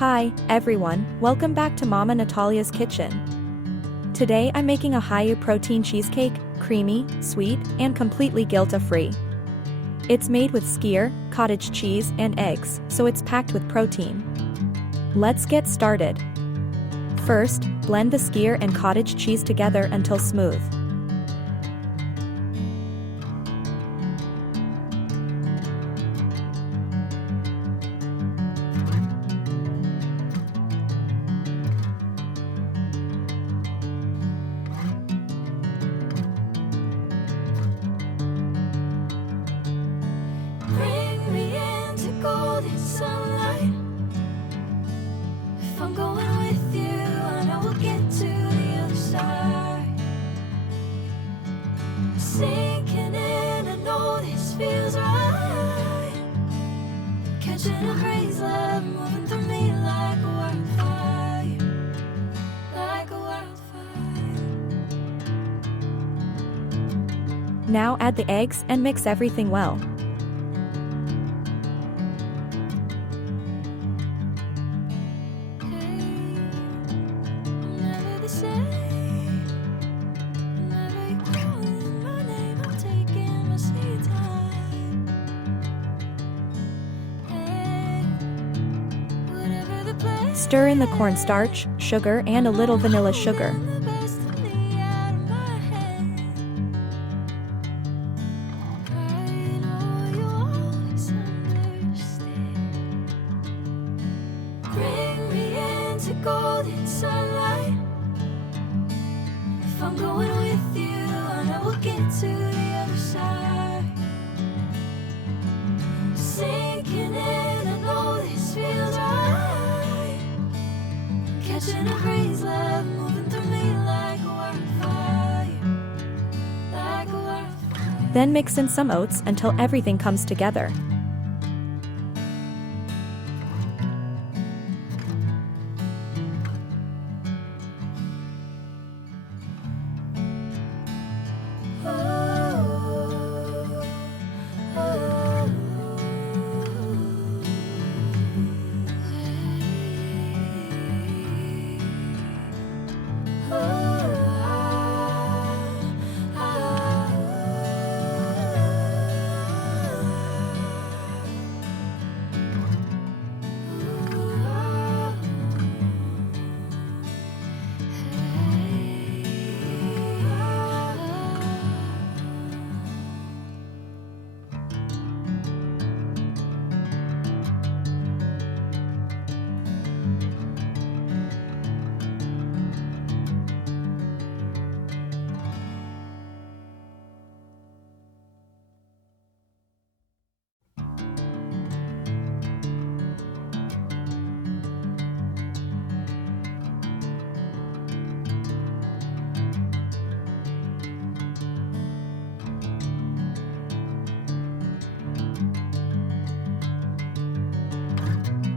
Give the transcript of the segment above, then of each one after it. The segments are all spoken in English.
Hi, everyone, welcome back to Mama Natalia's kitchen. Today I'm making a high-protein cheesecake, creamy, sweet, and completely guilt-free. It's made with Skyr, cottage cheese, and eggs, so it's packed with protein. Let's get started. First, blend the Skyr and cottage cheese together until smooth. Bring me into golden sunlight. If I'm going with you, I know we'll get to the other side. Sinking in, I know this feels right. Catching a breeze, love moving through me like a wildfire, like a wildfire. Now add the eggs and mix everything well. Stir in the cornstarch, sugar, and a little vanilla sugar. Bring me into golden sunlight. If I'm going with you, I know we'll get to the other side. Sinking in, I know this feels right. Catching a breeze, love moving through me like a wildfire, like a wildfire. Then mix in some oats until everything comes together.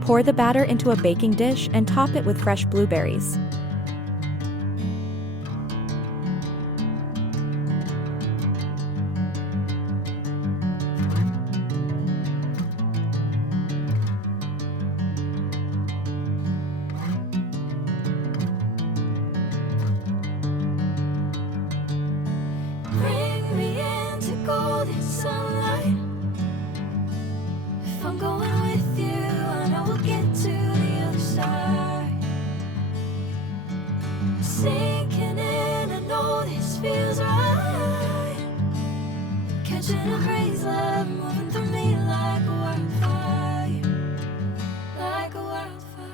Pour the batter into a baking dish and top it with fresh blueberries. Bring me into golden sunlight. If I'm going with you, I know we'll get to the other side. Sinking in, I know this feels right. Catching a breeze, love moving through me like a wildfire, like a wildfire.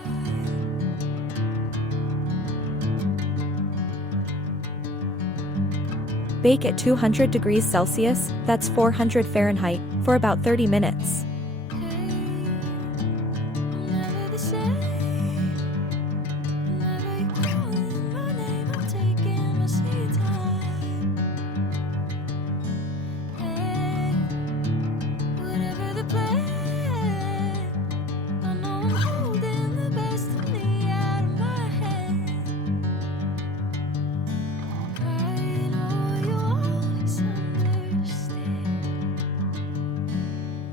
Bake at 200 degrees Celsius, that's 400 Fahrenheit, for about 30 minutes.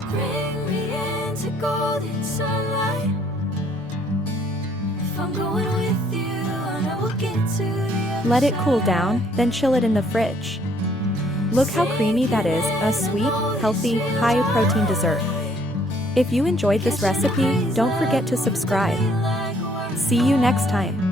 Bring me into golden sunlight. If I'm going with you, I know we'll get to the other Let it cool side. down, then chill it in the fridge. Look how creamy that is, a sweet, healthy, high-protein dessert. If you enjoyed this recipe, don't forget to subscribe. See you next time.